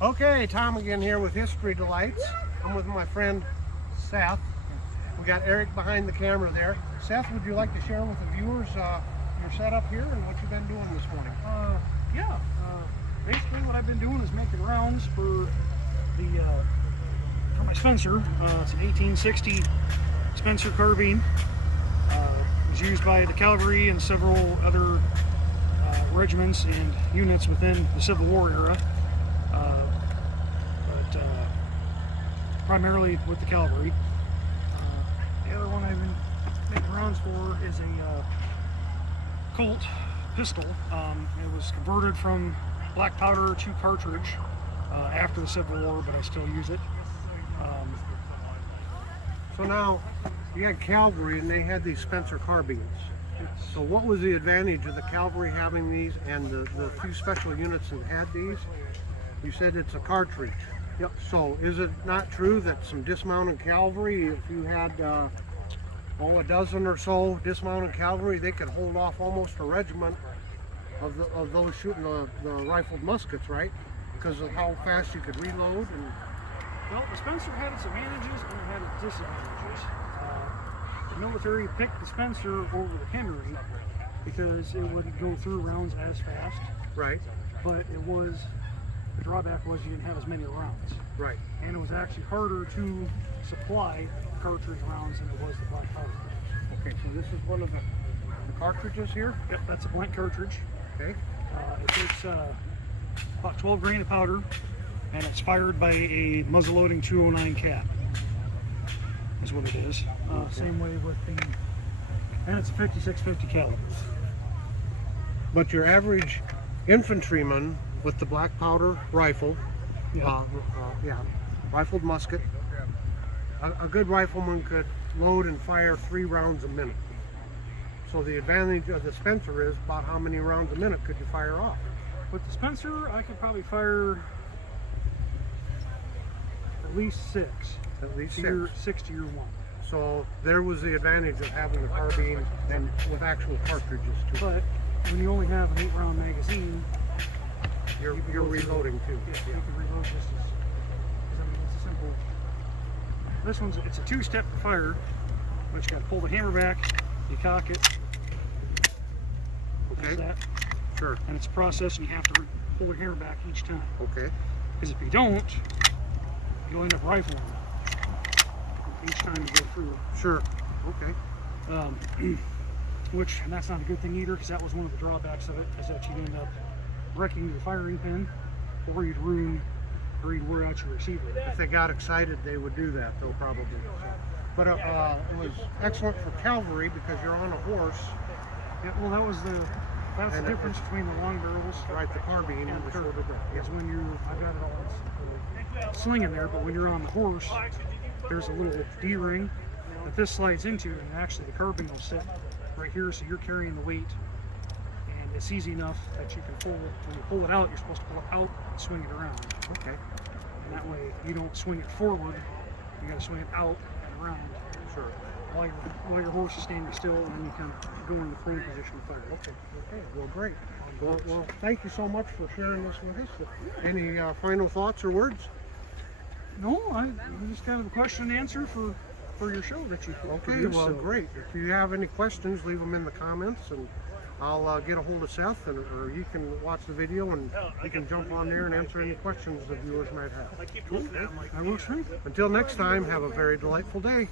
Okay, Tom again here with History Delights. I'm with my friend Seth. We got Eric behind the camera there. Seth, would you like to share with the viewers your setup here and what you've been doing this morning? Yeah. Basically, what I've been doing is making rounds for my Spencer. It's an 1860 Spencer Carbine. It was used by the cavalry and several other regiments and units within the Civil War era, but primarily with the cavalry. The other one I've been making rounds for is a Colt pistol. It was converted from black powder to cartridge after the Civil War, but I still use it. So now, you had cavalry and they had these Spencer carbines. So what was the advantage of the cavalry having these and the few special units that had these? You said it's a cartridge. Yep. So is it not true that some dismounted cavalry, if you had a dozen or so dismounted cavalry, they could hold off almost a regiment of those shooting the rifled muskets, right? Because of how fast you could reload. And well, the Spencer had its advantages and it had its disadvantages. The military picked the Spencer over the Henry because it wouldn't go through rounds as fast. right, But the drawback was you didn't have as many rounds. right. And it was actually harder to supply cartridge rounds than it was the black powder. Okay, so this is one of the cartridges here. Yep, that's a blank cartridge. Okay. It takes about 12 grain of powder, and it's fired by a muzzle-loading 209 cap. Is what it is. Same way with and it's a 5650 caliber. But your average infantryman with the black powder rifle, Yeah. rifled musket, a good rifleman could load and fire 3 rounds a minute. So the advantage of the Spencer is about how many rounds a minute could you fire off? With the Spencer, I could probably fire at least 6. At least 6. 6 to year 1. So there was the advantage of having the carbine and with actual cartridges too. But when you only have an 8-round magazine, You're you can go reloading too. Yeah, you can reload just as. I mean, it's a simple. This it's a 2-step fire, but you got to pull the hammer back, you cock it. Okay. Like that. Sure. And it's a process, and you have to pull the hammer back each time. Okay. Because if you don't, you'll end up rifling each time you go through. Sure. Okay. And that's not a good thing either, because that was one of the drawbacks of it, is that you'd end up wrecking your firing pin, or you'd ruin, or you'd wear out your receiver. If they got excited, they would do that, though, probably. But it was excellent for cavalry because you're on a horse. Yeah, well, that's the difference between the long barrels, Right, the carbine and the shoulder barrel. is when I've got it all sling in there, but when you're on the horse, there's a little D-ring that this slides into, and actually the carbine will sit right here, so you're carrying the weight, and it's easy enough that you can pull it. When you pull it out, you're supposed to pull it out and swing it around. Okay. And that way, you don't swing it forward, you got to swing it out and around. Sure. While your horse is standing still, and then you can go in the prone position and fire. Okay. Okay. Well, great. Well, thank you so much for sharing this with us. Any final thoughts or words? No, I just kind of a question and answer for your show that you Okay. produced, Well, so. great. If you have any questions, leave them in the comments, and I'll get a hold of Seth, or you can watch the video, and you can jump on there and answer any questions the viewers might have. That works for me. Until next time, have a very delightful day.